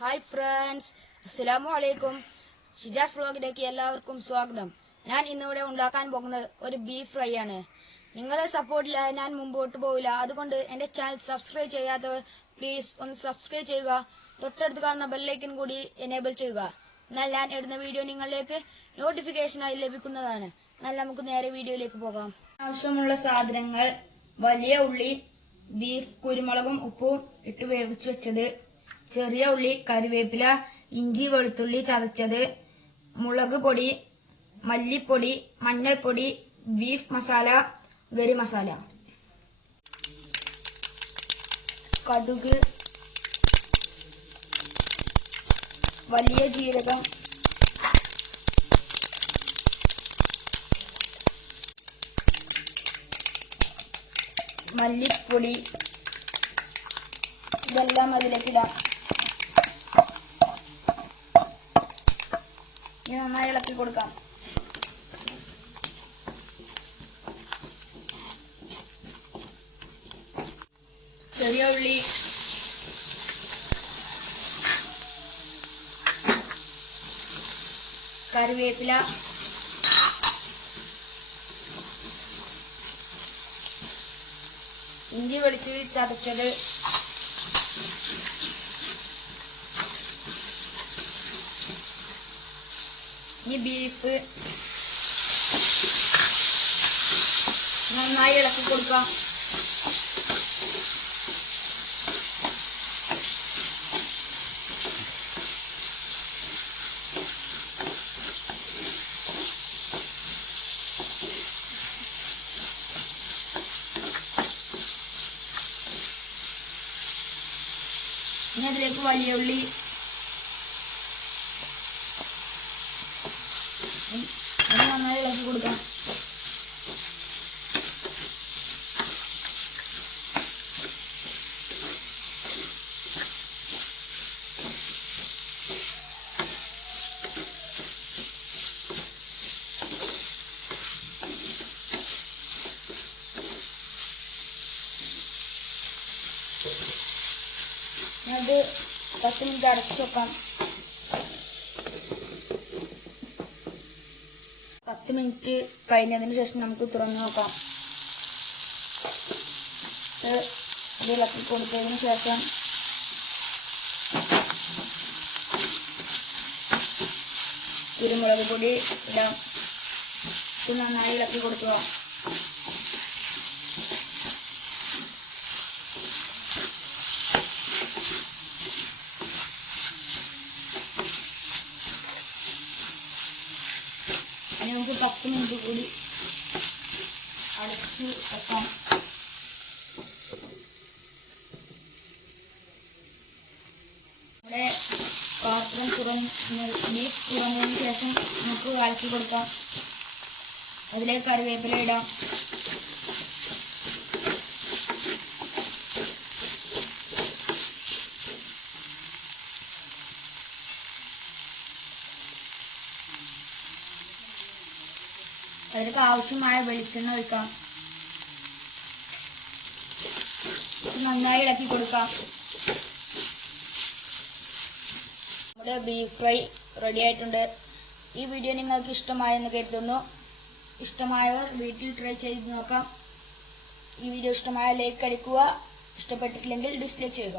Hi friends, അസ്സലാമു അലൈക്കും. ഷിജാസ് വ്ലോഗിലേക്ക് എല്ലാവർക്കും സ്വാഗതം. ഞാൻ ഇന്നിവിടെ ഉണ്ടാക്കാൻ പോകുന്നത് ഒരു ബീഫ് ഫ്രൈ ആണ്. നിങ്ങളെ സപ്പോർട്ടില്ലാതെ ഞാൻ മുമ്പോട്ട് പോവില്ല. അതുകൊണ്ട് എൻ്റെ ചാനൽ സബ്സ്ക്രൈബ് ചെയ്യാത്തവർ പ്ലീസ് ഒന്ന് സബ്സ്ക്രൈബ് ചെയ്യുക. തൊട്ടടുത്ത് കാണുന്ന ബെല്ലൈക്കൻ കൂടി എനേബിൾ ചെയ്യുക. എന്നാൽ ഞാൻ ഇടുന്ന വീഡിയോ നിങ്ങളിലേക്ക് നോട്ടിഫിക്കേഷനായി ലഭിക്കുന്നതാണ്. എന്നാൽ നമുക്ക് നേരെ വീഡിയോയിലേക്ക് പോകാം. ആവശ്യമുള്ള സാധനങ്ങൾ: വലിയ ഉള്ളി, ബീഫ് കുരുമുളകും ഉപ്പും ഇട്ട് വേവിച്ചു വെച്ചത്, ചെറിയ ഉള്ളി, കറിവേപ്പില, ഇഞ്ചി വെളുത്തുള്ളി ചതച്ചത്, മുളക് പൊടി, മല്ലിപ്പൊടി, മഞ്ഞൾപ്പൊടി, ബീഫ് മസാല, ഗരം മസാല, കടുക്, വലിയ ജീരകം, മല്ലിപ്പൊടി, ഇതെല്ലാം അതിലേക്കിടാം. ഇനി നന്നായി ഇളക്കി കൊടുക്കാം. ചെറിയ ഉള്ളി, കറിവേപ്പില, ഇഞ്ചി വെളുത്തുള്ളി ചതച്ചത്, ഈ ബീഫ് നന്നായി ഇളക്കി കൊടുക്കാം. ഇനി അതിലേക്ക് വലിയ ഉള്ളി, അത് നന്നായി ഇളക്കി കൊടുക്കാം. അത് 10 മിനിറ്റ് അടച്ചു വെക്കാം. 10 മിനിറ്റ് കഴിഞ്ഞതിന് ശേഷം നമുക്ക് തുറന്നു നോക്കാം. ഇത് ഇളക്കി കൊടുത്തതിന് ശേഷം കുരുമുളക് പൊടി ഇടാം. ഇത് നന്നായി ഇളക്കി കൊടുക്കുക. ഇനി നമുക്ക് 10 മിനിറ്റ് കൂടി അടച്ച് വെക്കാം. ഇവിടെ പാത്രം ബീഫ് തുറന്നതിന് ശേഷം നമുക്ക് ഇളക്കി കൊടുക്കാം. അതിലേക്ക് കറിവേപ്പില ഇടാം. അതിലേക്ക് ആവശ്യമായ വെളിച്ചെണ്ണ ഒഴിക്കാം. നന്നായി ഇളക്കി കൊടുക്കാം. നമ്മുടെ ബീഫ് ഫ്രൈ റെഡി ആയിട്ടുണ്ട്. ഈ വീഡിയോ നിങ്ങൾക്ക് ഇഷ്ടമായെന്ന് കരുതുന്നു. ഇഷ്ടമായവർ വീട്ടിൽ ട്രൈ ചെയ്ത് നോക്കാം. ഈ വീഡിയോ ഇഷ്ടമായ ലൈക്ക് അടിക്കുക. ഇഷ്ടപ്പെട്ടിട്ടില്ലെങ്കിൽ ഡിസ്ലൈക്ക് ചെയ്യുക.